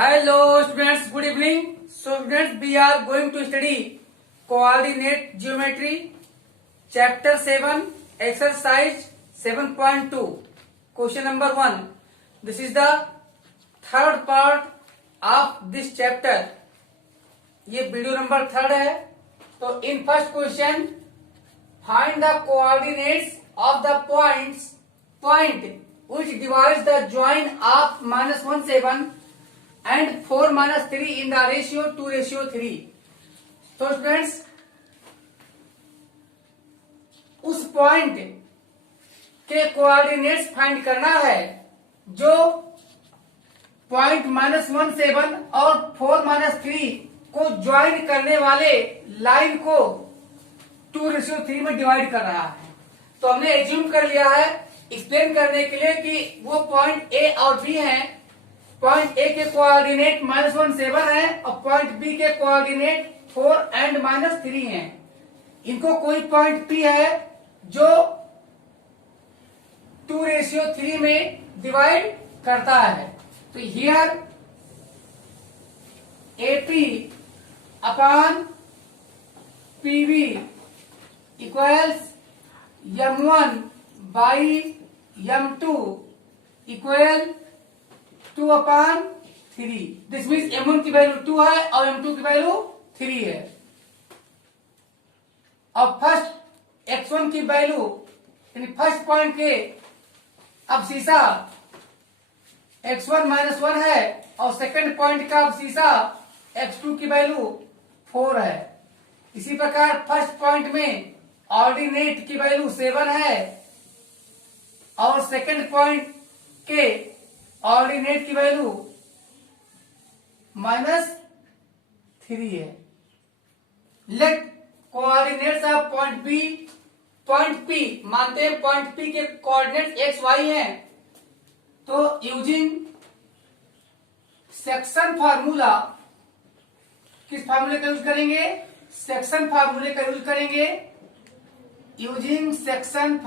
Hello students, good evening. So students, we are going to study coordinate geometry, chapter 7, exercise 7.2, question number 1. This is the third part of this chapter. ये video number 3 है. तो in first question, find the coordinates of the point which divides the join of -1 7 and 4 - 3 in the ratio 2:3. तो students उस point के coordinates find करना है जो point -1 7 और 4 - 3 को ज्वाइन करने वाले लाइन को 2:3 में डिवाइड कर रहा है. तो हमने एज्यूम कर लिया है एक्सप्लेन करने के लिए कि वो पॉइंट ए और बी हैं. पॉइंट ए के कोऑर्डिनेट -1 7 है और पॉइंट बी के कोऑर्डिनेट 4 and -3 है. इनको कोई पॉइंट पी है जो 2:3 में डिवाइड करता है. तो here AP upon PB equals M1 by M2 equal 2/3. This means M1 की वैल्यू 2 है और M2 की वैल्यू 3 है. अब फर्स्ट X1 की वैल्यू यानी फर्स्ट पॉइंट के अबसीसा X1 - 1 है और सेकंड पॉइंट का अबसीसा X2 की वैल्यू 4 है. इसी प्रकार फर्स्ट पॉइंट में ऑर्डिनेट की वैल्यू 7 है और सेकंड पॉइंट के ऑर्डिनेट की वैल्यू -3 है. Let coordinates of point P मानते हैं पॉइंट पी के कोऑर्डिनेट एक्स वाई हैं. तो यूजिंग सेक्शन फार्मूला किस फार्मूले का यूज करेंगे? सेक्शन फार्मूले का यूज करेंगे. यूजिंग सेक्शन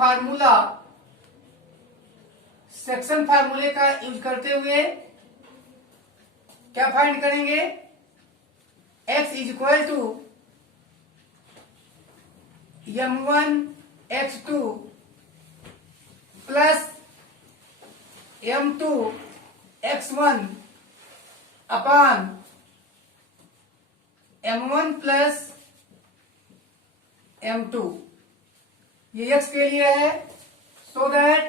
फार्मूले का यूज करते हुए क्या फाइंड करेंगे? x is equal to M1 X2 plus M2 X1 upon M1 plus M2. ये x के लिए है. So that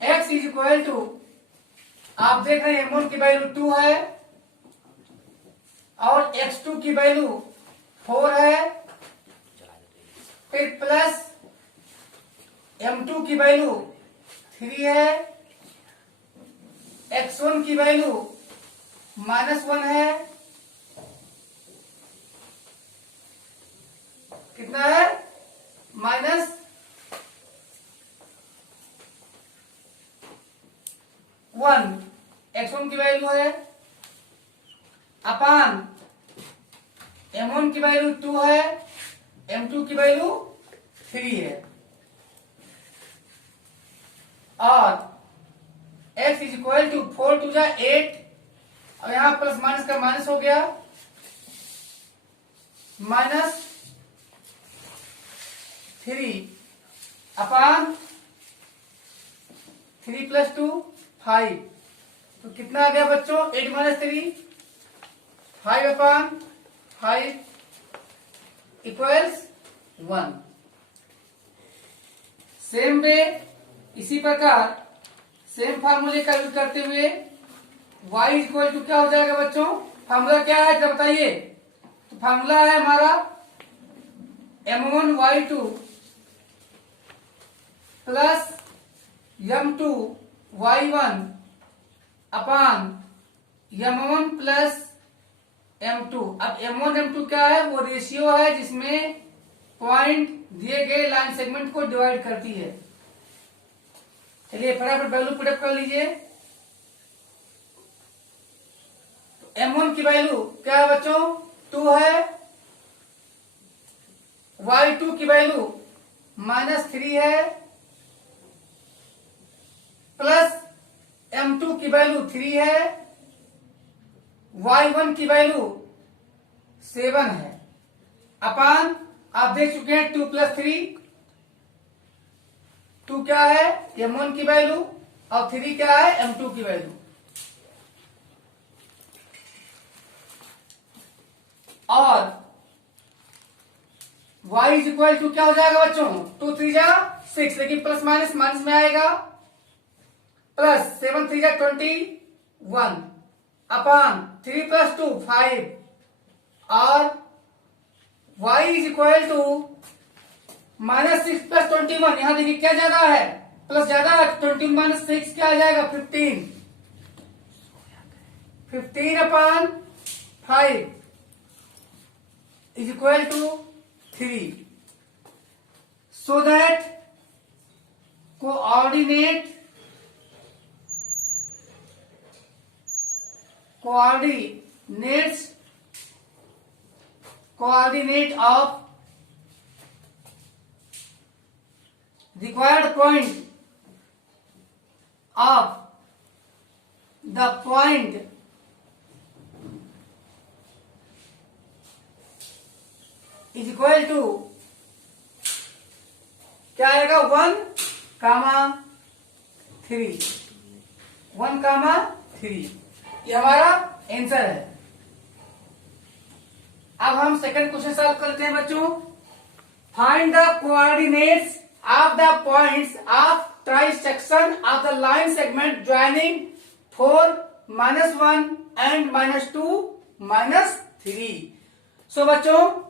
x is equal to आप देख रहे हैं M1 की वैल्यू 2 है और X2 की वैल्यू 4 है. फिर प्लस M2 की वैल्यू 3 है. X1 की वैल्यू -1 है. कितना है? -1. X1 की वैल्यू है अपान M1 की वैल्यू 2 है, M2 की वैल्यू 3 है. और x इज इक्वल टू 4 2 8 और यहां प्लस माइनस का माइनस हो गया -3 अपान 3 + 2 5. तो कितना आ गया बच्चों? 8 - 3 5/5 इक्वल्स 1. सेम वे इसी प्रकार सेम फार्मूले का यूज करते हुए y इक्वल टू क्या हो जाएगा बच्चों? फार्मूला क्या है जरा बताइए. तो फार्मूला है हमारा M1 Y2 plus M2 Y1 अपान M1 प्लस M2. अब M1 M2 क्या है? वो रेशियो है जिसमें पॉइंट दिए गए लाइन सेगमेंट को डिवाइड करती है. चलिए फटाफट वैल्यू पुटअप कर लीजिए. तो M1 की वैल्यू क्या है बच्चों? 2 है. Y2 की वैल्यू -3 है प्लस M2 की वैल्यू 3 है y1 की वैल्यू 7 है, अपान आप देख चुके हैं 2 + 3, 2 क्या है m1 की वैल्यू और 3 क्या है m2 की वैल्यू। और y इज इक्वल टू क्या हो जाएगा बच्चों, 2 3 जा 6, लेकिन प्लस माइनस माइनस में आएगा, प्लस 7 3 जा 21 अपान 3 + 2 5, और y इज इक्वल टू -6 + 21, यहां देखिए क्या ज्यादा है, प्लस ज्यादा है, 21 - 6 क्या आ जाएगा 15, 15 upon 5 is equal to 3, so that coordinate of required point of the point is equal to क्या आएगा 1, 3, 1, 3, ये हमारा आंसर है। अब हम सेकंड क्वेश्चन सॉल्व करते हैं बच्चों। Find the coordinates of the points of trisection of the line segment joining 4, -1 and -2, -3। सो बच्चों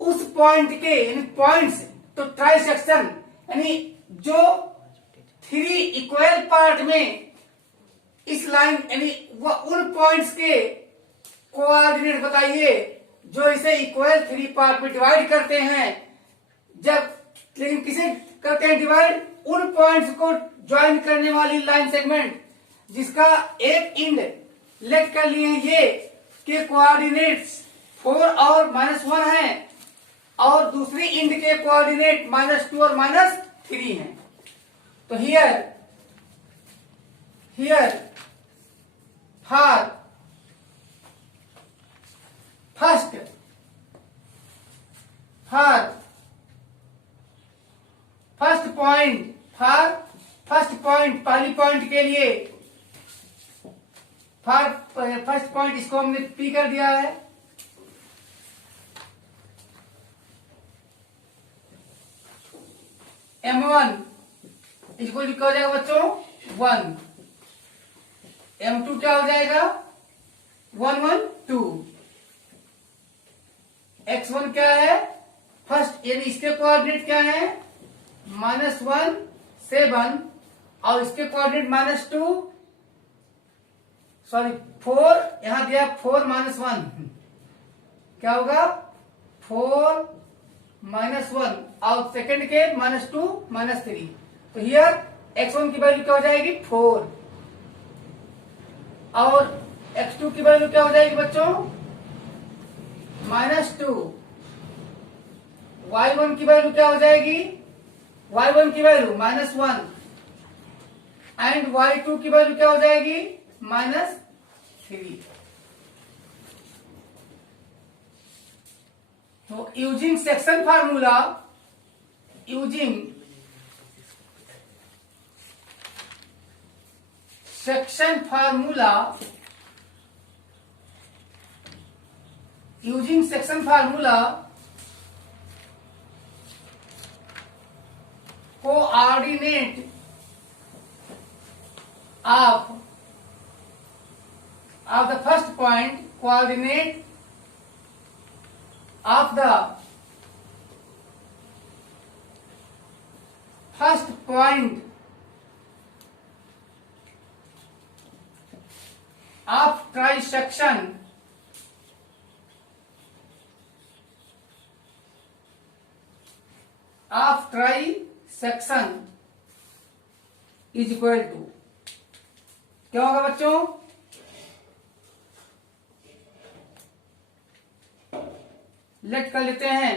उस पॉइंट के यानी पॉइंट्स तो ट्राइसेक्शन यानी जो 3 इक्वल पार्ट में इस लाइन यानी उन पॉइंट्स के कोऑर्डिनेट बताइए जो इसे इक्वल 3 पार्ट में डिवाइड करते हैं। जब लेकिन किसे करते हैं डिवाइड, उन पॉइंट्स को ज्वाइन करने वाली लाइन सेगमेंट जिसका एक इंड लेट कर लिए ये के कोऑर्डिनेट्स 4 और -1 है और दूसरी इंड के कोऑर्डिनेट -2 और -3 हैं। तो हियर फॉर फर्स्ट पॉइंट पहली पॉइंट के लिए फर्स्ट पॉइंट इसको हमने P कर दिया है, M1 इसको लिखा हो जाएगा बच्चों 1, M2 क्या हो जाएगा 1 1 2, X1 क्या है फर्स्ट यानी इसके कोऑर्डिनेट क्या है -1 7 और इसके कोऑर्डिनेट -2 सॉरी 4, यहां दिया 4 -1 क्या होगा 4 -1 और सेकंड के -2 -3। तो हियर x1 की वैल्यू क्या हो जाएगी 4 और x2 की वैल्यू क्या हो जाएगी बच्चों -2, y1 की वैल्यू क्या हो जाएगी y1 की वैल्यू -1 एंड y2 की वैल्यू क्या हो जाएगी -3। तो using section formula using section formula coordinate of the first point, coordinate of the first point of trisection is equal to क्या होगा बच्चों लेट कर लेते हैं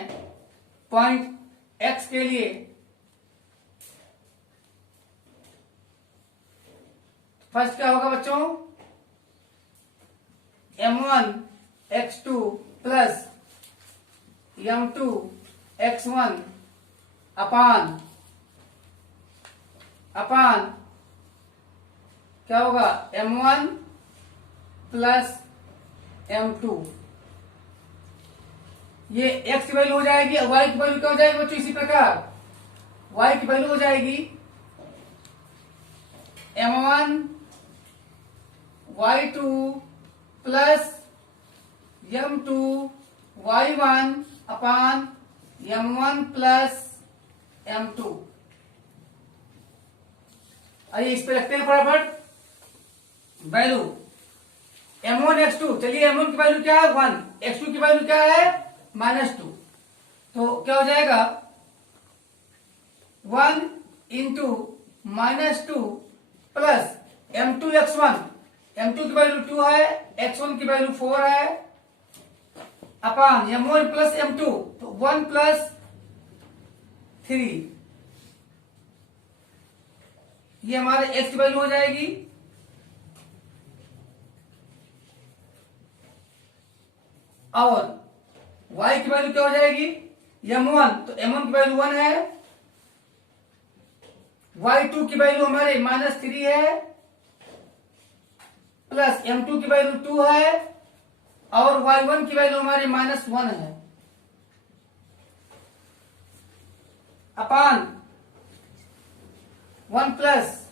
पॉइंट x के लिए फर्स्ट क्या होगा बच्चों m1 x2 plus m2 x1 अपान क्या होगा m1 प्लस m2। ये x की वैल्यू हो जाएगी, y की वैल्यू क्या हो जाएगी बच्चों? इसी प्रकार y की वैल्यू हो जाएगी m1 y2 plus m2 y1 अपान m1 प्लस m2। आइए इस पे रखते हैं फटाफट वैल्यू m1 x2। चलिए m1 की वैल्यू क्या है 1, x2 की वैल्यू क्या है -2। तो क्या हो जाएगा 1 into -2 plus m2 x1, m2 की वैल्यू 2 है, x1 की वैल्यू 4 है, अपान m1 प्लस m2 तो 1 प्लस 3। ये हमारे x की वैल्यू हो जाएगी और y की वैल्यू क्या हो जाएगी m1, तो m1 की वैल्यू 1 है, y2 की वैल्यू हमारे -3 है, प्लस m2 की वैल्यू 2 है और y1 की वैल्यू हमारे -1 है, अपान 1 प्लस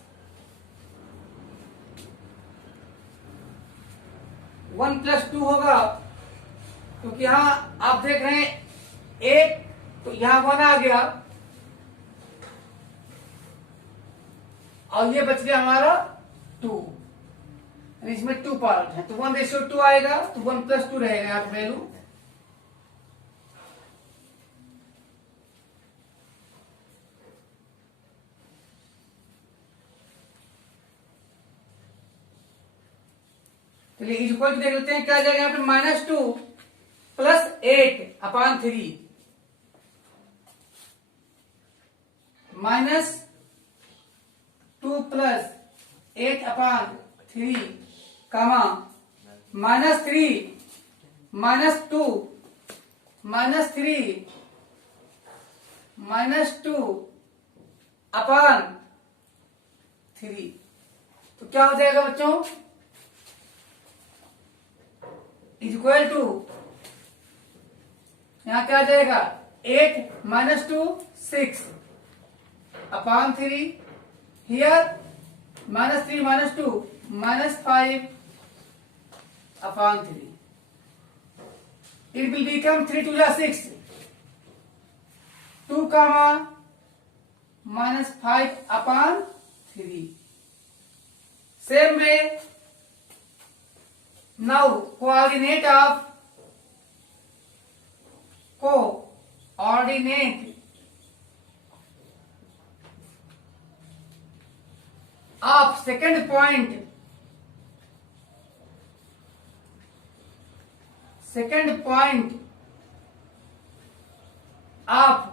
2 होगा, क्योंकि यहां आप देख रहे हैं 1 तो यहां 1 आ गया और ये बच गया हमारा 2, इसमें 2 पार्ट है तो 1:2 आएगा, तो 1 प्लस 2 रहेगा यहाँ पे वैल्यू। चलिए इक्वल देख लेते हैं क्या जाएगा यहाँ पे -2 प्लस 8 अपान 3, -2 प्लस 8 अपान 3 कामा -3 -2 -3 -2 अपान 3। तो क्या हो जाएगा बच्चों इक्वल टू यहां क्या आ जाएगा 8 -2 6 upon 3 here -3 -2 -5 upon 3 it will become 3 to the 6 2 comma -5 upon 3 same way now coordinate of second point of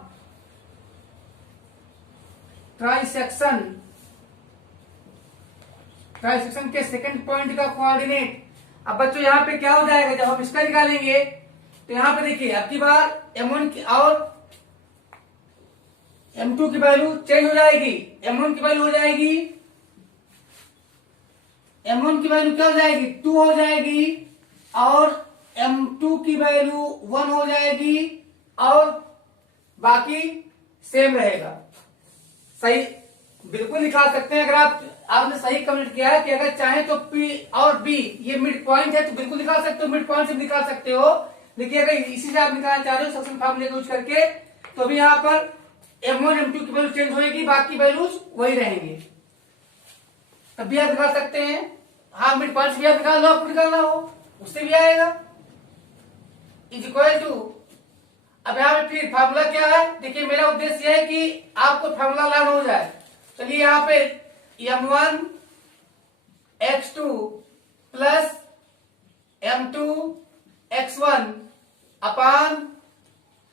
trisection के सेकंड पॉइंट का कोऑर्डिनेट। अब बच्चों यहाँ पे क्या हो जाएगा जब हम इसका निकालेंगे तो यहाँ पे देखिए अब की बार m1 की और m2 की वैल्यू चेंज हो जाएगी। m1 की वैल्यू हो जाएगी m1 की वैल्यू क्या हो जाएगी 2 हो जाएगी और m2 की वैल्यू 1 हो जाएगी और बाकी सेम रहेगा। सही बिल्कुल निकाल सकते हैं अगर आपने सही कमेंट किया है कि अगर चाहे तो P और B ये मिड पॉइंट है तो बिल्कुल निकाल सकते हो, मिड पॉइंट से निकाल सकते हो। देखिए अगर इसी से आप निकालना चाह रहे हो सक्शन फार्मूले का यूज करके तो भी यहाँ पर m1 m2 की वैल्यू चेंज होगी, बाकी वैल्यूज वही रहेंगे, तब भी आप निकाल सकते हैं। हाँ मिड पॉइंट से भी आप निकाल लो, आपको निकालना हो उससे भी आएगा इज इक्वल टू। अब यहाँ पे फिर फार्मूला क्या है देखिए, मेरा उद्देश्य है कि आपको फार्मूला लाना हो जाए। चलिए यहाँ पे m1 x2 plus m2 x1 upon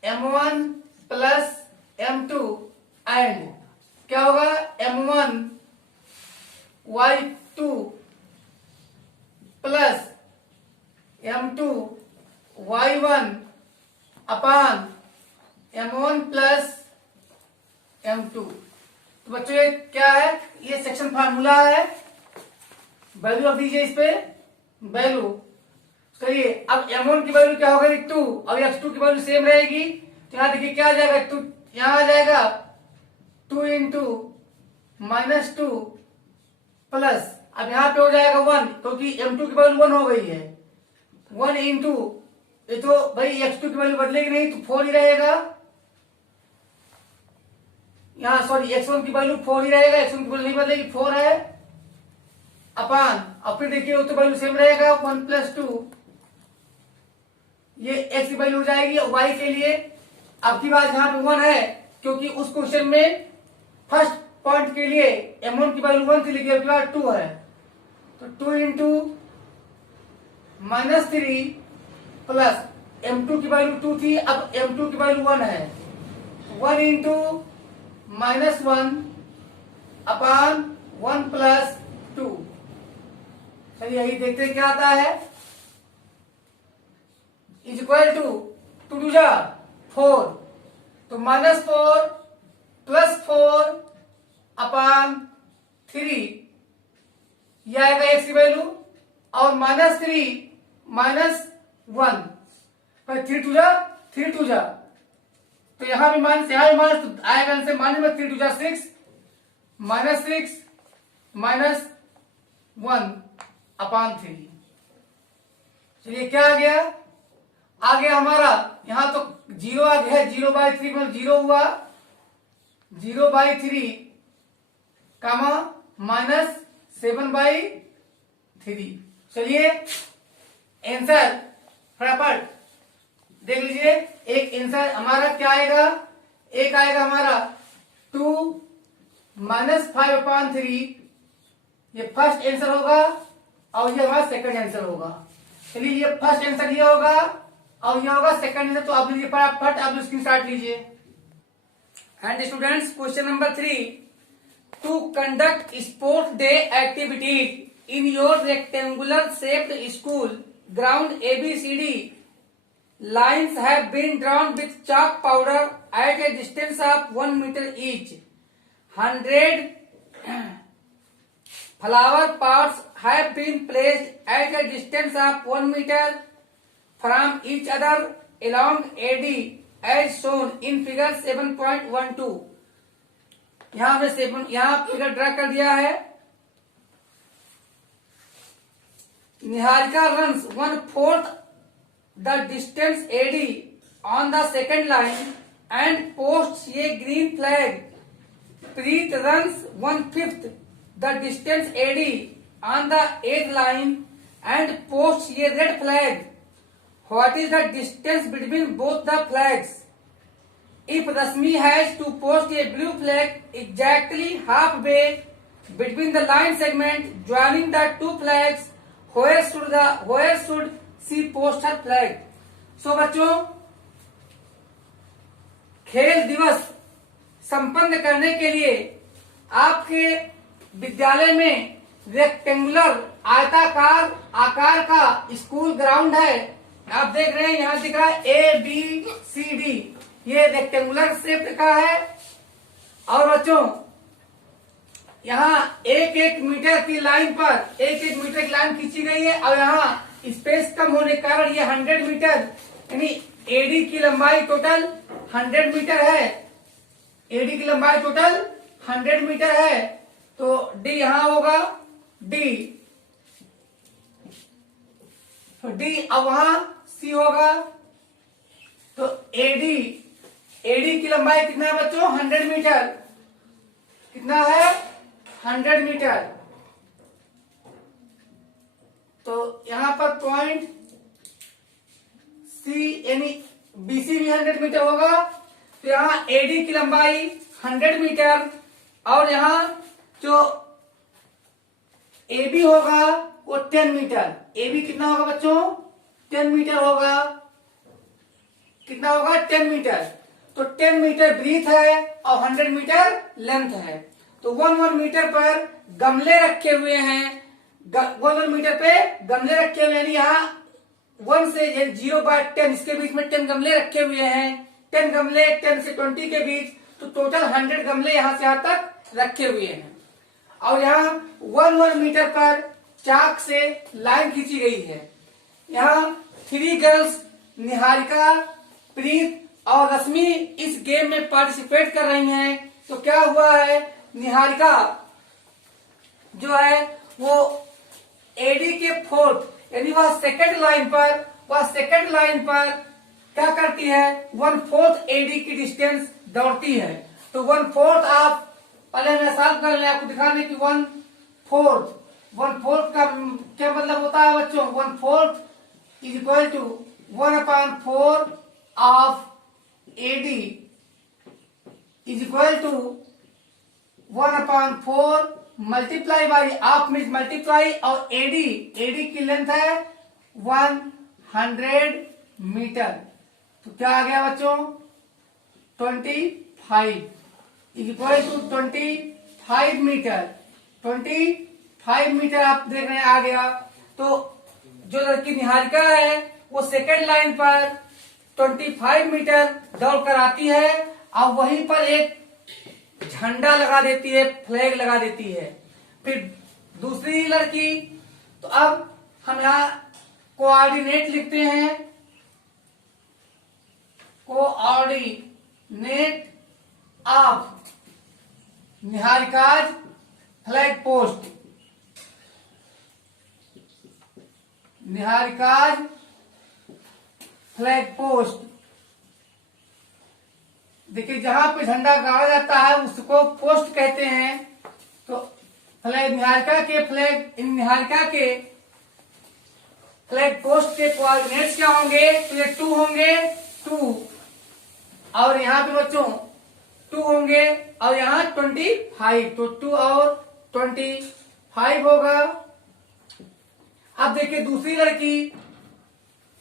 m1 plus m2 and क्या होगा m1 y2 plus M1 plus M2। तो बच्चों ये क्या है, ये सेक्शन फार्मूला है। वैल्यू अब दीजिए इस पे वैल्यू। चलिए अब M1 की वैल्यू क्या होगी 2 और X2 की वैल्यू सेम रहेगी। तो यहाँ देखिए क्या आ जाएगा, 2 यहाँ आ जाएगा 2 इंटू माइनस 2 प्लस, अब यहाँ पे हो जाएगा 1 क्योंकि M2 की वैल्यू 1 हो गई है। 1 इंटू ये तो भाई X2 की वैल्यू बदलेगी नहीं तो 4 ही रहेगा। यहाँ सॉरी X1 की वैल्यू 4 ही रहेगा, X1 की वैल्यू नहीं बदलेगी 4 है अपान, अब फिर देखिए वो तो वैल्यू सेम रहेगा 1 प्लस 2, ये x की वैल्यू हो जाएगी y के लिए। अब की बात यहाँ पे 1 है क्योंकि उस क्वेश्चन में फर्स्ट पॉइंट के लिए M1 की वैल्यू 1 थी लेकिन अब की बात 2 है, तो 2 इंटू माइनस 3 प्लस M2 की वैल्यू 2 थी, अब M2 की वैल्यू 1 है, 1 इंटू माइनस 1 अपान 1 प्लस 2। चलिए यही देखते हैं क्या आता है। इज इक्वल टू 2 2 जा 4, तो माइनस 4 प्लस 4 अपान 3, यह आएगा x की वैल्यू, और माइनस 3 माइनस 1, 3 2 जा, तो यहां भी माइनस यहां भी माइनस, तो आएगा आंसर माइनस में 3 2 जा 6, माइनस 6 माइनस 1 अपान 3। चलिए क्या आ गया हमारा, यहां तो 0 आ गया है, 0/3 मतलब 0 हुआ, 0/3 कामा माइनस 7/3। चलिए आंसर फटाफट देख लीजिए। एक आंसर हमारा क्या आएगा, एक आएगा हमारा 2 माइनस 5/3, ये फर्स्ट आंसर होगा और ये हमारा सेकंड आंसर होगा। चलिए ये फर्स्ट आंसर ये होगा और ये होगा सेकंड आंसर, तो आप लीजिए फटाफट आप स्क्रीनशॉट लीजिए। And students question number 3, to conduct sports day activities in your rectangular shaped school ground ABCD lines have been drawn with chalk powder at a distance of 1 meter each. 100 flower pots have been placed at a distance of 1 meter from each other along AD as shown in figure 7.12। यहाँ हमने यहाँ figure draw कर दिया है। Niharika runs 1/4 the distance AD on the second line and posts a green flag. Preet runs 1/5 the distance AD on the eighth line and posts a red flag. What is the distance between both the flags? If Rasmi has to post a blue flag exactly halfway between the line segment joining the two flags, where should she post her flag? So बच्चों, खेल दिवस संपन्न करने के लिए आपके विद्यालय में रेक्टेंगुलर आयताकार आकार का स्कूल ग्राउंड है। आप देख रहे हैं यहाँ दिख रहा है ABCD, ये रेक्टेंगुलर शेप का है। और बच्चों यहाँ 1-1 मीटर की लाइन पर 1-1 मीटर की लाइन खींची गई है और यहाँ स्पेस कम होने के कारण ये 100 मीटर यानी AD की लंबाई टोटल 100 मीटर है। AD की लंबाई टोटल 100 मीटर है, तो D यहां होगा D, तो D अब वहां C होगा, तो AD की लंबाई कितना है बच्चों 100 मीटर, कितना है 100 मीटर। तो यहां पर पॉइंट C यानी BC भी 100 मीटर होगा, तो यहाँ AD की लंबाई 100 मीटर और यहाँ जो AB होगा वो 10 मीटर। AB कितना होगा बच्चों 10 मीटर होगा, कितना होगा 10 मीटर। तो 10 मीटर ब्रीथ है और 100 मीटर लेंथ है। तो 1 मीटर पर गमले रखे हुए हैं, 1 मीटर पे गमले रखे हुए हैं, यहाँ 1 से 0/10 इसके बीच में 10 गमले रखे हुए हैं। 10 गमले 10 से 20 के बीच, तो टोटल 100 गमले यहाँ से यहाँ तक रखे हुए हैं। और यहाँ 1 मीटर पर चाक से लाइन खींची गई है। यहाँ 3 गर्ल्स निहारिका, प्रीत और रश्मि इस गेम में पार्टिसिपेट कर रही हैं। तो क्या हुआ है, निहारिका जो है वो एडी के फोर्थ यानी वह सेकंड लाइन पर क्या करती है, 1/4 एडी की डिस्टेंस दौड़ती है। तो 1/4 आप पहले मैं सॉल्व कर ले आपको दिखाने की 1/4 का क्या मतलब होता है बच्चों, 1/4 is equal to 1/4 of AD is equal to 1/4 multiply by of means multiply और एडी की लेंथ है 100 मीटर। तो क्या आ गया बच्चों, 25 is equal to 25 metre. 25 metre आप देख रहे हैं आ गया। तो जो लड़की निहारिका है वो सेकेंड लाइन पर 25 मीटर दौड़ कर आती है और वहीं पर एक झंडा लगा देती है, फ्लैग लगा देती है। फिर दूसरी लड़की, तो अब हम यहाँ कोऑर्डिनेट लिखते हैं, coordinate of Niharika's flag post, Niharika's flag post. देखिए जहां पे झंडा गाड़ा जाता है उसको पोस्ट कहते हैं। तो फ्लैग निहारिका के फ्लैग पोस्ट के कोऑर्डिनेट्स क्या होंगे, तो ये 2 होंगे, 2 और यहाँ पे बच्चों 2 होंगे और यहाँ 25, तो 2 और 25 होगा। अब देखिए दूसरी लड़की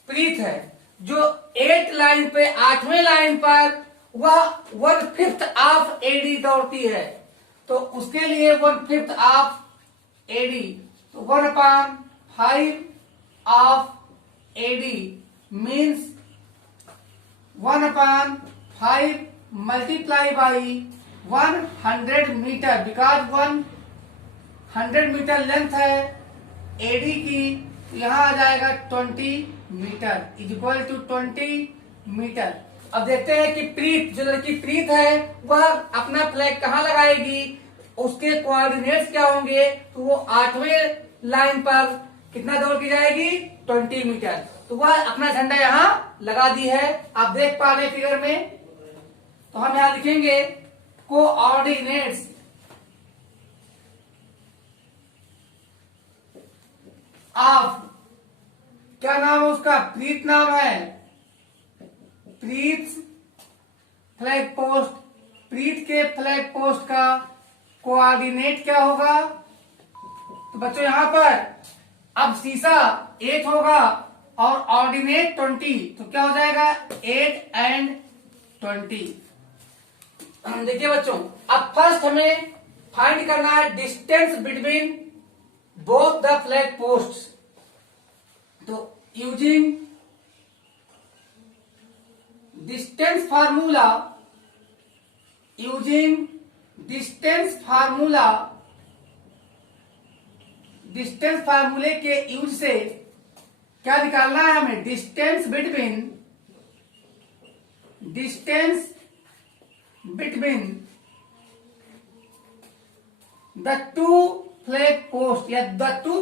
प्रीत है जो 8 लाइन पे 8वें लाइन पर वह 1/5 ऑफ एडी दौड़ती है। तो उसके लिए 1/5 ऑफ एडी, तो 1/5 of AD means 1/5 multiply by 100 metre, because 100 metre length है एडी की। यहाँ आ जाएगा 20 metre is equal to 20 metre. अब देखते हैं कि प्रीत, जो लड़की प्रीत है वह अपना फ्लैग कहाँ लगाएगी, उसके कोऑर्डिनेट्स क्या होंगे। तो वो 8वें लाइन पर कितना दौड़ की जाएगी, 20 मीटर। तो वह अपना झंडा यहाँ लगा दी है, आप देख पा रहे फिगर में। तो हम यहाँ लिखेंगे कोऑर्डिनेट्स ऑफ, क्या नाम है उसका, प्रीत नाम है, प्रीत फ्लैग पोस्ट। प्रीत के फ्लैग पोस्ट का कोऑर्डिनेट क्या होगा, तो बच्चों यहाँ पर अब शीशा 8 होगा और ऑर्डिनेट 20, तो क्या हो जाएगा 8 एंड 20। देखिए बच्चों अब फर्स्ट हमें फाइंड करना है distance between both the flag posts. तो यूजिंग डिस्टेंस फार्मूला, डिस्टेंस फार्मूले के यूज से क्या निकालना है हमें, distance between the two flag post या the two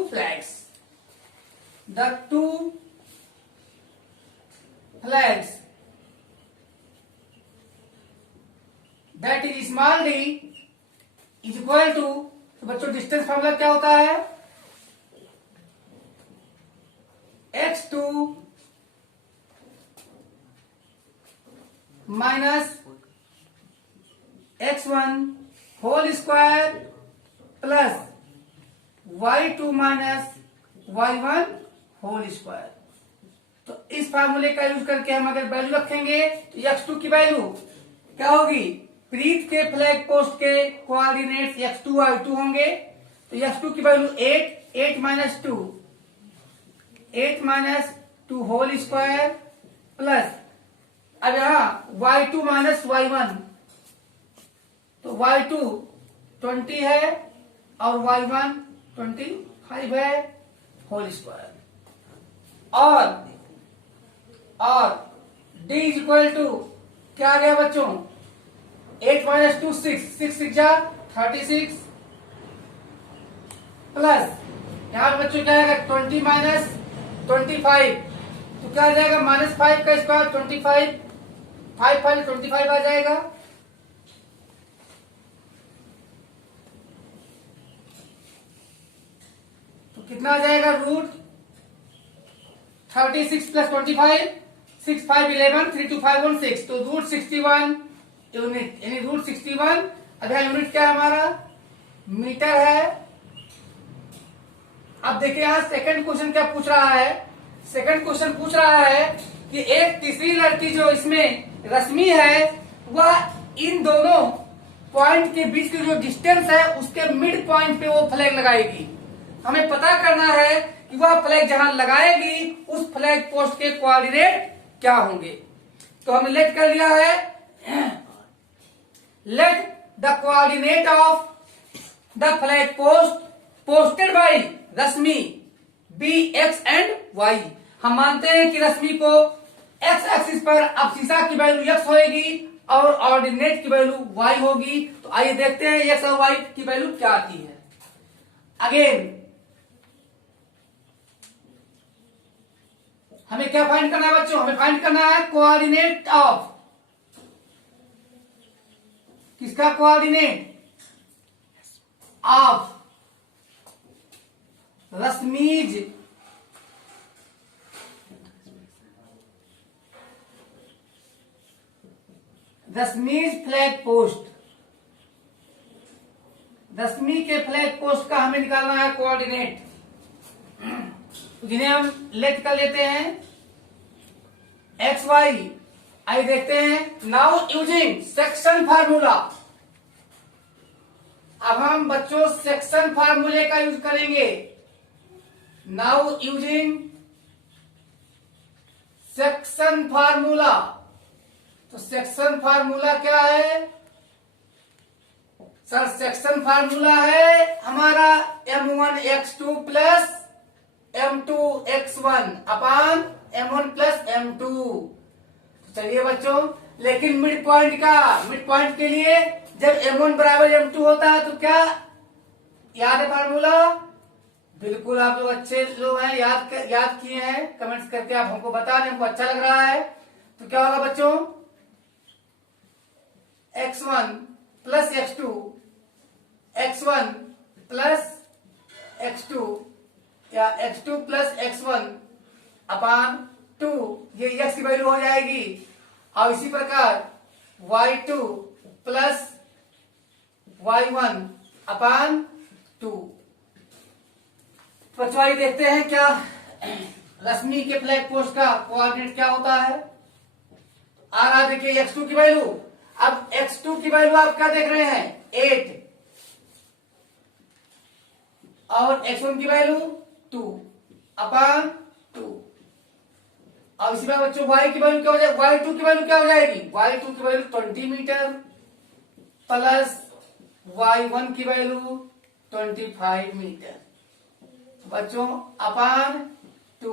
flags, that is small D is equal to, तो बच्चों डिस्टेंस फॉर्मूला क्या होता है, x2 minus x1 whole square plus y2 minus y1 whole square. तो इस फार्मूले का यूज करके हम अगर वैल्यू रखेंगे तो x2 की वैल्यू क्या होगी, प्रीत के फ्लैग पोस्ट के कोऑर्डिनेट्स x2 y2 होंगे। तो x2 की value 8 minus 2 whole square plus अब यहाँ y2 माइनस y1, तो y2 20 है और y1 25 है होल स्क्वायर, और d इज इक्वल टू क्या आ गया बच्चों, 8 माइनस 2 6, 6 जा 36 प्लस यहाँ पे बच्चों क्या आएगा 20 माइनस 25, तो क्या आ जाएगा -5 का स्क्वायर 25, 5 5 25 आ जाएगा। तो कितना आ जाएगा रूट 36 प्लस 25, 6 5 11, 3 2 5 1 6, तो रूट 61 यूनिट, यानी रूट 61। अब यहाँ यूनिट क्या है हमारा, मीटर है। अब देखिए यहाँ सेकंड क्वेश्चन क्या पूछ रहा है, सेकंड क्वेश्चन पूछ रहा है कि एक तीसरी लड़की जो इसमें रश्मि है वह इन दोनों पॉइंट के बीच की जो डिस्टेंस है उसके मिड पॉइंट पे वो फ्लैग लगाएगी। हमें पता करना है कि वह फ्लैग जहां लगाएगी उस फ्लैग पोस्ट के कोऑर्डिनेट क्या होंगे। तो हमने लेट कर लिया है, let the coordinate of the flag post posted by Rashmi be x and y. हम मानते हैं कि रश्मि को एक्स एक्सिस पर अब्सिसा की वैल्यू एक्स होगी और ऑर्डिनेट की वैल्यू वाई होगी। तो आइए देखते हैं एक्स और वाई की वैल्यू क्या आती है। अगेन हमें क्या फाइंड करना है बच्चों, हमें फाइंड करना है कोऑर्डिनेट ऑफ, किसका coordinate, of Rashmi's flag post, Rashmi के फ्लैग पोस्ट का हमें निकालना है कोऑर्डिनेट, जिन्हें हम लेट कर लेते हैं एक्स वाई। आइए देखते हैं नाउ यूजिंग सेक्शन फार्मूला। अब हम बच्चों सेक्शन फार्मूले का यूज करेंगे। नाउ यूजिंग सेक्शन फार्मूला, तो सेक्शन फार्मूला क्या है सर, सेक्शन फार्मूला है हमारा m1x2 प्लस m2x1 अपान m1 प्लस m2। तो चलिए बच्चों, लेकिन मिड पॉइंट के लिए जब m1 बराबर m2 होता है तो क्या याद है फार्मूला, बिल्कुल आप लोग अच्छे लोग हैं, याद किए हैं, कमेंट्स करके आप हमको बता दें, हमको अच्छा लग रहा है। तो क्या होगा बच्चों, x1 plus x2, x1 plus x2 या x2 प्लस x1 अपान 2, ये x की वैल्यू हो जाएगी। और इसी प्रकार y2 प्लस y1 अपान 2। बच्चों आइए देखते हैं क्या रश्मि के फ्लैग पोस्ट का कोऑर्डिनेट क्या होता है। आ रहा देखिए x2 की वैल्यू, अब x2 की वैल्यू आप क्या देख रहे हैं 8 और x1 की वैल्यू 2 अपान 2। अब इसी बार बच्चों y की वैल्यू क्या हो जाएगी, y2 की वैल्यू क्या हो जाएगी, y2 की वैल्यू 20 मीटर प्लस y1 की वैल्यू 25 मीटर बच्चों अपान 2।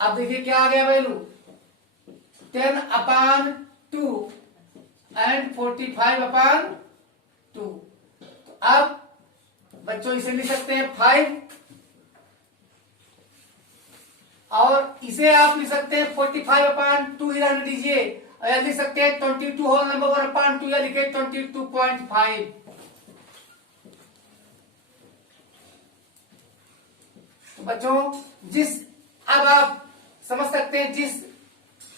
अब देखिए क्या आ गया वैल्यू 10 अपान 2 एंड 45 अपान 2। तो अब बच्चों इसे लिख सकते हैं 5 और इसे आप लिख सकते हैं 45 अपान 2 ही रहने दीजिए, और या लिख सकते हैं 22 होल नंबर 1 अपान 2 या लिखे 22.5। तो बच्चों अब आप समझ सकते हैं जिस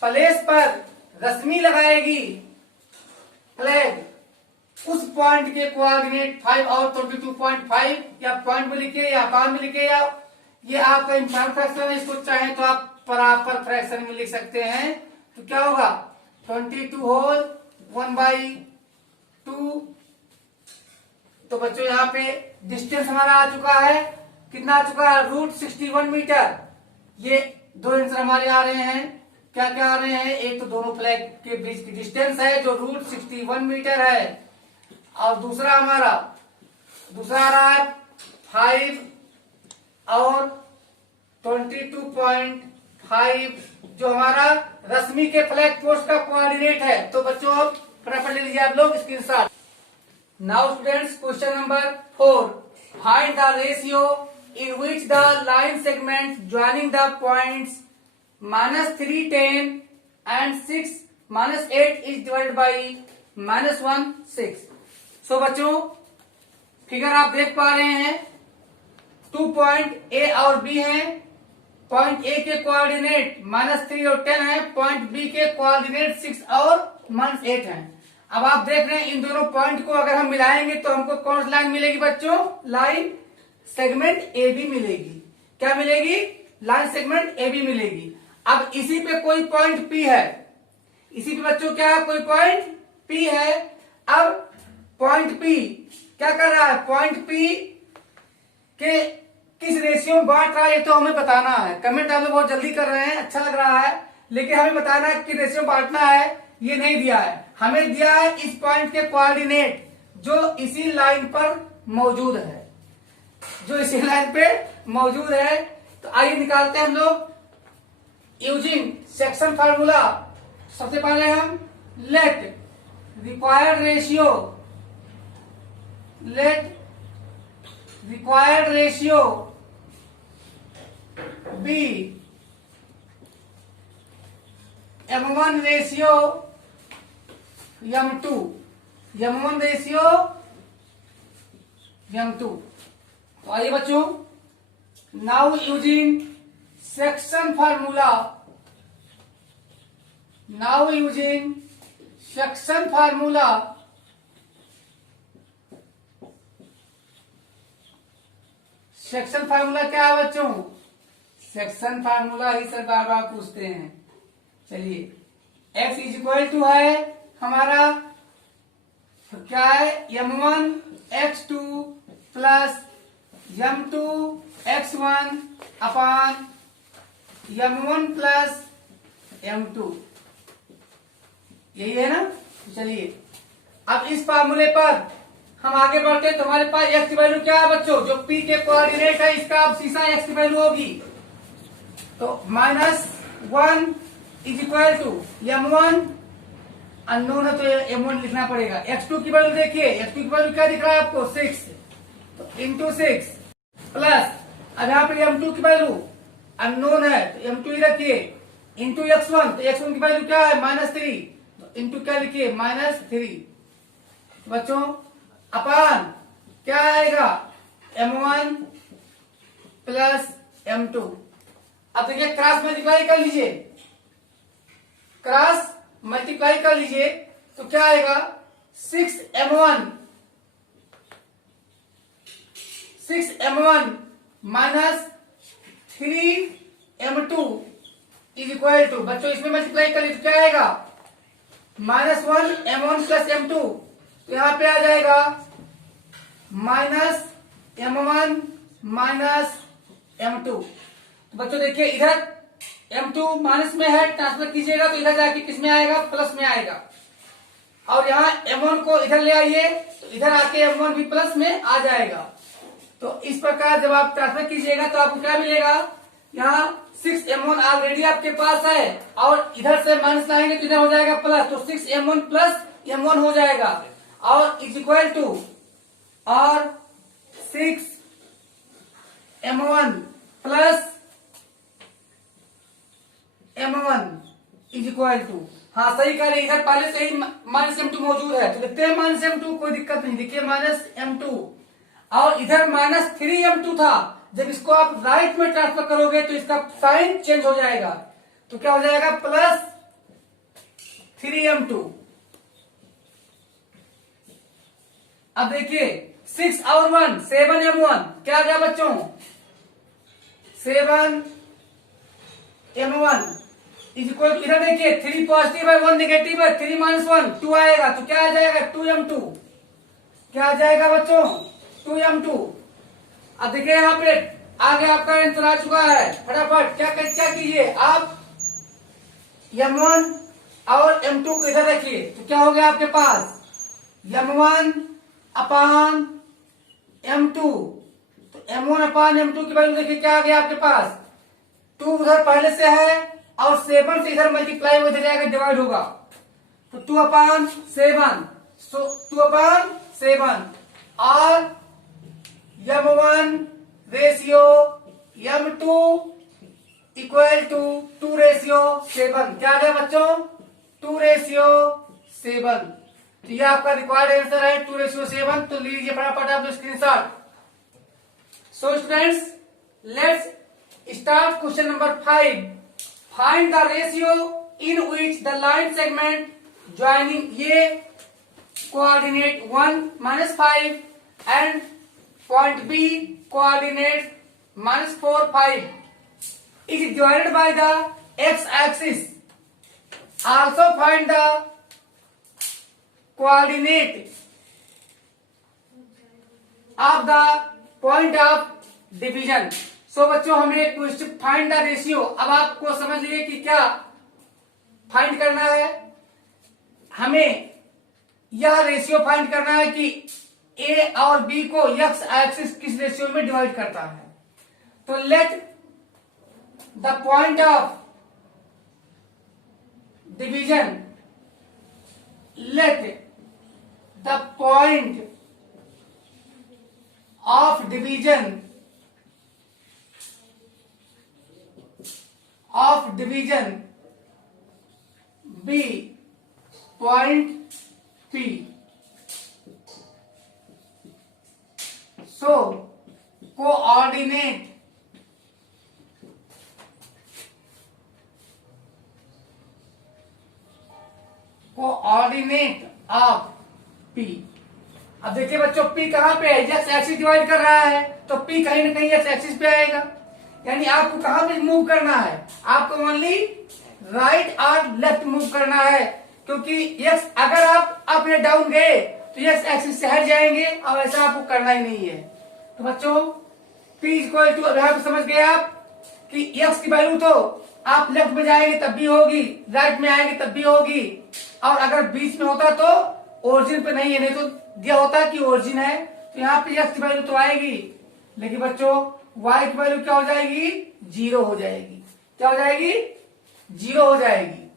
प्लेस पर रश्मि लगाएगी फ्लैग उस पॉइंट के कोऑर्डिनेट 5 और 22.5 या पॉइंट में लिखे या अपान में लिखे, या ये आपका इम्पॉर्टेंट फ्रैक्शन है, इसको चाहे तो आप प्रॉपर फ्रैक्शन में लिख सकते हैं। तो क्या होगा 22 होल 1/2। तो बच्चों यहाँ पे डिस्टेंस हमारा आ चुका है, कितना आ चुका है रूट 61 मीटर। ये 2 आंसर हमारे आ रहे हैं क्या क्या आ रहे हैं, एक तो दोनों फ्लैग के बीच की डिस्टेंस है जो √61 मीटर है, और दूसरा आ रहा है 5 और 22.5 जो हमारा रश्मि के फ्लैग पोस्ट का कोऑर्डिनेट है। तो बच्चों अब फटाफट ले लीजिए आप लोग screenshot. Now students, question number 4, find the ratio in which the line segment joining the points -310 and 6 -8 is divided by -1 6। सो बच्चों फिगर आप देख पा रहे हैं, 2 पॉइंट ए और बी हैं। पॉइंट ए के कोऑर्डिनेट -3 और 10 है, पॉइंट बी के कोऑर्डिनेट 6 और -8 है। अब आप देख रहे हैं इन दोनों पॉइंट को अगर हम मिलाएंगे तो हमको कौन सी लाइन मिलेगी बच्चों, लाइन सेगमेंट ए बी मिलेगी। क्या मिलेगी, लाइन सेगमेंट ए बी मिलेगी। अब इसी पे कोई पॉइंट पी है, इसी पे बच्चों क्या है, कोई पॉइंट पी है। अब पॉइंट पी क्या कर रहा है, पॉइंट पी के किस रेशियो में बांट रहा है ये तो हमें बताना है। कमेंट आप लोग बहुत जल्दी कर रहे हैं, अच्छा लग रहा है, लेकिन हमें बताना है कि रेशियो में बांटना है, ये नहीं दिया है। हमें दिया है इस पॉइंट के कोऑर्डिनेट जो इसी लाइन पर मौजूद है, जो इसी लाइन पे मौजूद है। तो आइए निकालते हैं हम लोग यूजिंग सेक्शन फार्मूला। सबसे पहले हम let required ratio be M1 ratio M2 तो आइए बच्चों, now using section formula, section formula क्या है बच्चों, सेक्शन फार्मूला ही सर बार बार पूछते हैं। चलिए x इज इक्वल टू है हमारा, तो क्या है, M1 x2 plus M2 x1 अपान M1 प्लस M2, यही है ना। चलिए अब इस फार्मूले पर हम आगे बढ़ते हैं। तो हमारे पास x की वैल्यू क्या है बच्चों, जो p के कोऑर्डिनेट है इसका अब सीधा x की वैल्यू होगी, तो -1 is equal to M1 unknown है तो M1 लिखना पड़ेगा। x2 की वैल्यू देखिए, x2 की वैल्यू क्या दिख रहा है आपको, 6, तो इंटू 6 प्लस अब यहाँ पे M2 की वैल्यू अननोन है तो M2 ही रखिए, इंटू x1, तो x1 की वैल्यू क्या है, -3, तो इंटू क्या लिखिए, -3 बच्चों अपान क्या आएगा, M1 प्लस M2। अब देखिए क्रॉस मल्टीप्लाई कर लीजिए, तो क्या आएगा, 6M1 minus 3M2 is equal to, बच्चों इसमें मल्टीप्लाई कर लीजिए तो क्या आएगा, -1M1 प्लस M2, तो यहां पे आ जाएगा -M1 माइनस M2। तो बच्चों देखिए इधर M2 माइनस में है, ट्रांसफर कीजिएगा तो इधर जाके किस में आएगा, प्लस में आएगा। और यहाँ M1 को इधर ले आइए तो इधर आके M1 भी प्लस में आ जाएगा। तो इस प्रकार जब आप ट्रांसफर कीजिएगा तो आपको क्या मिलेगा, यहाँ 6M1 ऑलरेडी आपके पास है और इधर से माइनस लाएंगे तो इधर हो जाएगा प्लस, तो 6M1 प्लस M1 हो जाएगा और इज इक्वल टू, और 6M1 plus M1 is equal to, हाँ सही कह रहे, इधर पहले से ही -M2 मौजूद है तो लिखते हैं -M2, कोई दिक्कत नहीं, देखिए -M2 और इधर -3M2 था। जब इसको आप राइट में ट्रांसफर करोगे तो इसका साइन चेंज हो जाएगा, तो क्या हो जाएगा, +3M2। अब देखिए 6 और 1 7M1 क्या आ गया बच्चों, 7M1 इज इक्वल टू, इधर देखिए 3 पॉजिटिव है 1 नेगेटिव है, 3 - 1 2 आएगा, तो क्या आ जाएगा 2M2, क्या आ जाएगा बच्चों 2M2। अब देखिए यहाँ पे आगे आपका आंसर आ चुका है, फटाफट क्या कीजिए आप, m1 और m2 को इधर रखिए तो क्या हो गया आपके पास m1 अपान m2। तो m1 अपान m2 की वैल्यू देखिए क्या आ गया आपके पास 2 उधर पहले से है और 7 से इधर मल्टीप्लाई हो जाएगा, डिवाइड होगा तो 2 अपान 7, सो 2 अपान 7 और m1 ratio m2 equal to 2 ratio 7। क्या है बच्चों 2 रेशियो 7। तो ये आपका रिक्वायर्ड आंसर है 2 रेशियो 7। तो लीजिए फटाफट आप screenshot. So students let's start question number 5। Find the ratio in which the line segment joining ये coordinate 1 -5 and point B coordinate -4 5 is divided by the x-axis. Also find the coordinate of the point of division. So बच्चों हमें question find the ratio. अब आपको समझ लीजिए कि क्या find करना है। हमें यह रेशियो फाइंड करना है कि ए और बी को एक्स एक्सिस किस रेशियो में डिवाइड करता है। तो late the point of division, let the point of division be point P. So coordinate of P। अब देखिए बच्चों P कहां पे है, एक्स एक्सिस डिवाइड कर रहा है तो P कहीं ना कहीं एक्स एक्सिस पे आएगा। यानी आपको कहां पे मूव करना है, आपको ओनली राइट और लेफ्ट मूव करना है, क्योंकि एक्स अगर आप अप या डाउन गए तो एक्स एक्सिस से हट जाएंगे और ऐसा आपको करना ही नहीं है। तो बच्चों P इक्वल टू, अब यहां पे समझ गए आप कि एक्स की वैल्यू तो आप लेफ्ट में जाएंगे तब भी होगी, राइट में आएंगे तब भी होगी, और अगर बीच में होता तो ओरिजिन पे नहीं है, नहीं तो दिया होता कि ओरिजिन है तो यहाँ पे एक्स की वैल्यू तो आएगी, लेकिन बच्चों वाई की वैल्यू क्या हो जाएगी 0 हो जाएगी। क्या हो जाएगी 0 हो जाएगी।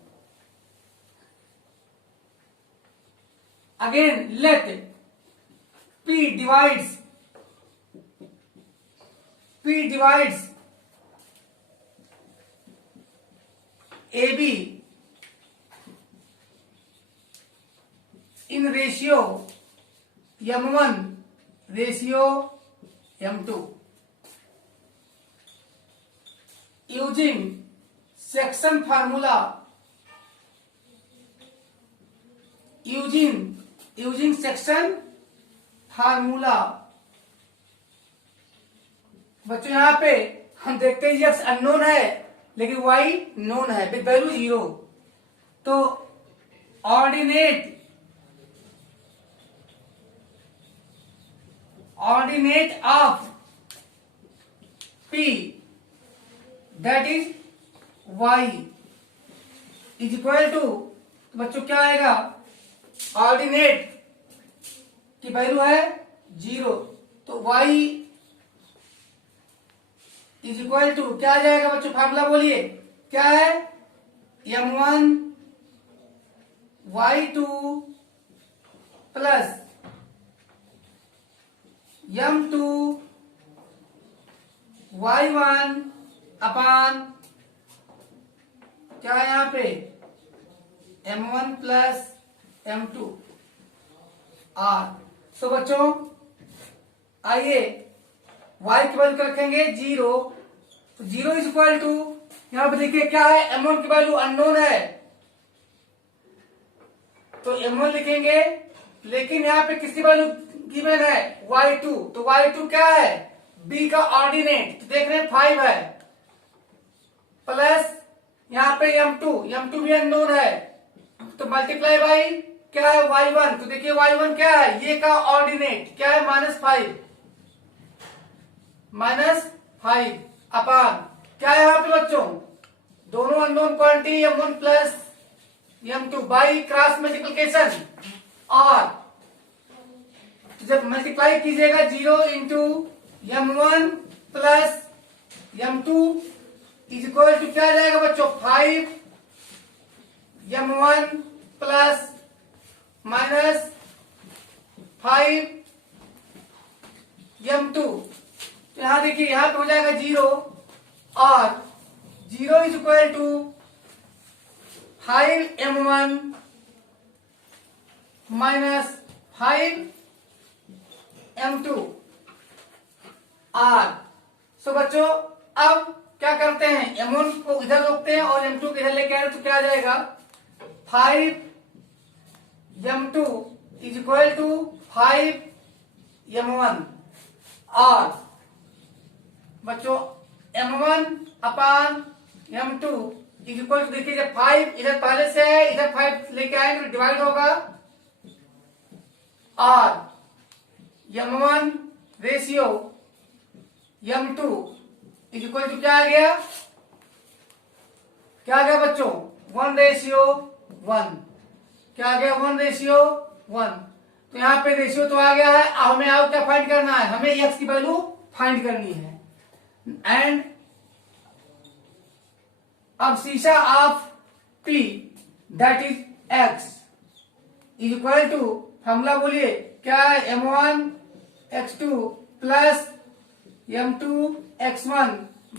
Again let P divides AB in ratio m1 ratio m2 using section formula, using section formula। बच्चों यहाँ पे हम देखते हैं x अननोन है लेकिन y नोन है विद वैल्यू 0। तो ordinate of P that is y is equal to, तो बच्चों क्या आएगा ऑर्डिनेट की वैल्यू है 0 तो y इज इक्वल टू क्या आ जाएगा बच्चों, फार्मूला बोलिए क्या है m1 y2 plus m2 y1 अपान क्या है यहाँ पे m1 प्लस m2 r। तो बच्चों आइए y की वैल्यू रखेंगे 0, तो 0 इज इक्वल टू यहां पे देखिए क्या है m1 की वैल्यू अननोन है तो m1 लिखेंगे, लेकिन यहाँ पे किसकी वैल्यू गिवन है y2, तो y2 क्या है b का ऑर्डिनेट, तो देख रहे हैं 5 है, प्लस यहाँ पे m2 भी अननोन है तो मल्टीप्लाई बाई क्या है y1, तो देखिए y1 क्या है ये का ऑर्डिनेट क्या है -5 अपान क्या है यहाँ पे बच्चों दोनों unknown quantity m1 plus m2 by cross multiplication, और जब मल्टीप्लाई कीजिएगा 0 into m1 plus m2 is equal to क्या आ जाएगा बच्चों, 5 m1 प्लस माइनस 5 m2। तो यहां देखिए, यहां पे हो जाएगा 0, और 0 is equal to 5 m1 minus 5 m2 r। So बच्चों अब क्या करते हैं, m1 को इधर रोकते हैं और m2 को इधर लेके आए तो क्या आ जाएगा, 5 m2 is equal to 5 m1, और बच्चों m1 upon m2 is equal to, देखिए जब 5 इधर पहले से है, इधर 5 लेके आएंगे तो डिवाइड होगा, और m1 ratio m2 is equal to क्या आ गया, क्या आ गया बच्चों, 1:1। क्या आ गया, 1:1। तो यहाँ पे रेशियो तो आ गया है, अब हमें और क्या फाइंड करना है, हमें x की वैल्यू फाइंड करनी है। एंड अब abscissa of p that is x is equal to, formula बोलिए क्या है, m1 x2 plus m2 x1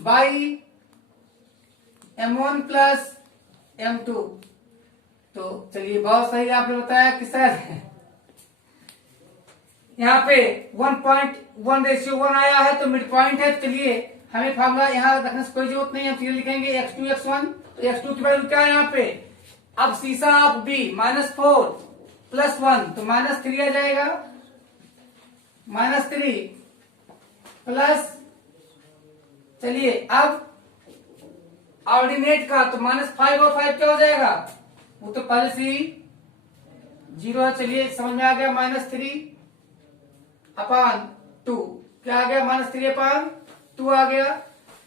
by m1 plus m2। तो चलिए बहुत सही आपने बताया कि सर यहाँ पे 1:1 आया है तो मिड पॉइंट है। चलिए हमें फॉर्मूला यहाँ रखने से कोई जरूरत नहीं है, हम सीधे लिखेंगे x2 x1। तो x2 की वैल्यू क्या है यहाँ पे, अब शीशा ऑफ b -4 प्लस 1 तो -3 आ जाएगा, -3 प्लस, चलिए अब ऑर्डिनेट का तो -5 और 5 क्या हो जाएगा, वो तो पहले से ही 0 है। चलिए समझ में आ गया, -3 अपान 2 क्या आ गया, -3 अपान 2 आ गया।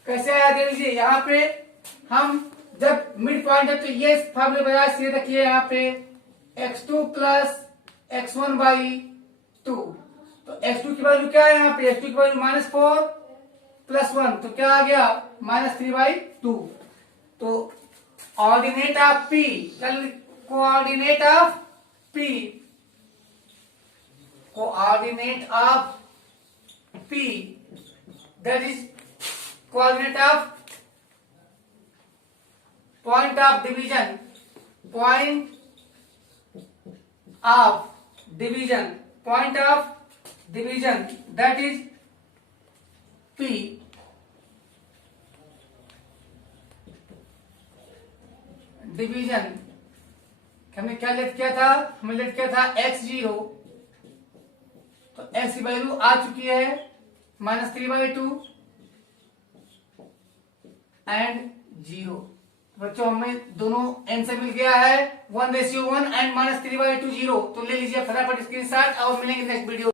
कैसे आया दे लीजिए, यहाँ पे हम जब मिड पॉइंट है तो ये फॉर्मूले बजाय सीधे रखिए, यहाँ पे x2 प्लस x1 बाई 2। तो x2 की वैल्यू क्या है, यहाँ पे x2 की वैल्यू -4 प्लस 1 तो क्या आ गया, -3/2। तो ordinate of p, coordinate of p, coordinate of p that is coordinate of point of division, point of division, point of division that is p। Division हमने क्या लेट किया था, हमने लेट किया था x0, तो x की वैल्यू आ चुकी है -3/2 एंड 0। बच्चों हमें दोनों आंसर मिल गया है 1:1 एंड -3/2 0। तो ले लीजिए फटाफट स्क्रीनशॉट और मिलेंगे नेक्स्ट वीडियो।